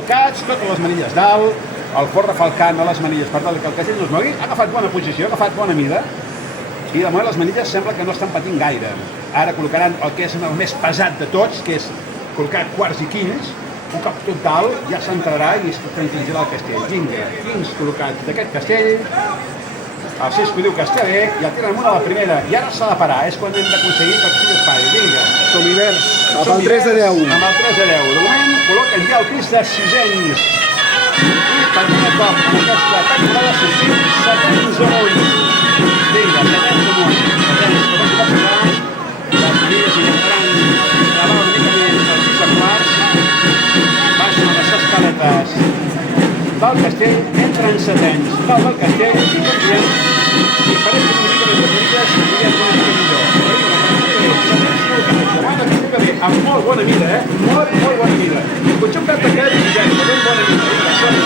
col·locats, totes les manilles dalt, el forn refalcant a les manilles per tal que el castell no es mogui. Ha agafat bona posició, ha agafat bona mida, i de moment les manilles sembla que no estan patint gaire. Ara col·locaran el que és el més pesat de tots, que és col·locar quarts i quints. Un cop tot dalt ja s'entrarà i es tranquil·litzarà el castell. Vinga, quins col·locats d'aquest castell, el Cisco diu que està bé, i el tiren amunt a la primera, i ara s'ha de parar, és quan hem d'aconseguir que el castell es pari. Vinga. Som hiverns, amb el 3 de 10. Amb el 3 de 10. De moment col·loquen ja el pis de sisens. I per primer cop en aquesta temporada sortim setens amunt. Vinga, setens amunt. Setens, com es pot posar, les manilles intentaran gravar una mica més el pis de quarts. Baixen a les escaletes del castell, entren setens dalt del castell i com diem, si farem una mica de manilles, podríem fer una mica millor. Amb molt bona mida, molt bona mida. Potser un pèl de quedat i ja, però amb bona mida. Vinga, som-hi.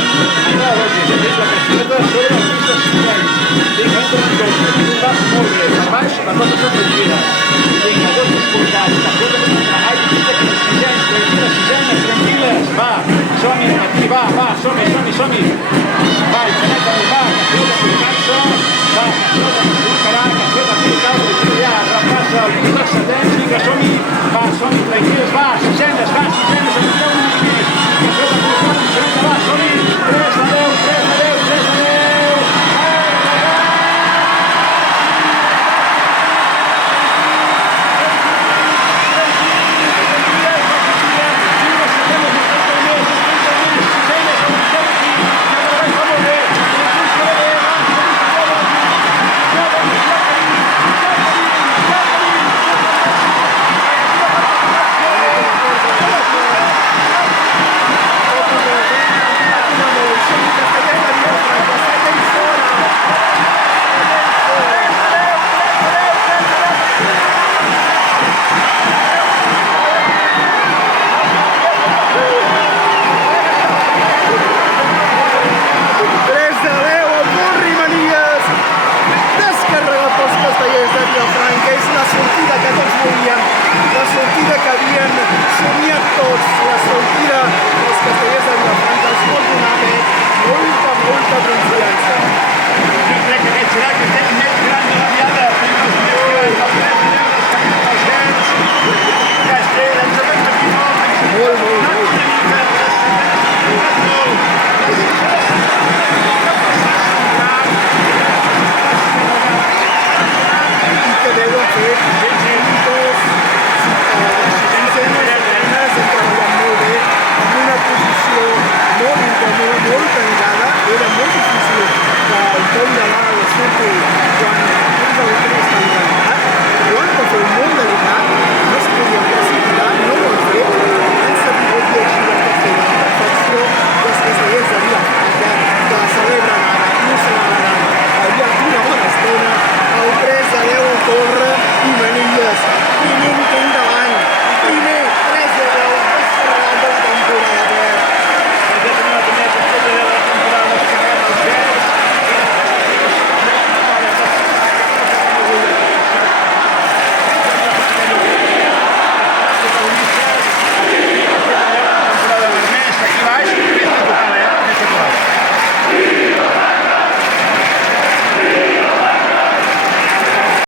Entrada d'Òrgies, ja tenim la castineta sobre el pis de sisens. Vinga, entra en compte, aquí va molt bé. Per baix, la cosa està tranquil·la. Vinga, dos descomptats, la cosa que s'entra. Ai, vinga, que de sisens, tranquil·les. Va, som-hi, aquí, va, som-hi. Va, enxaneta, va, castineta,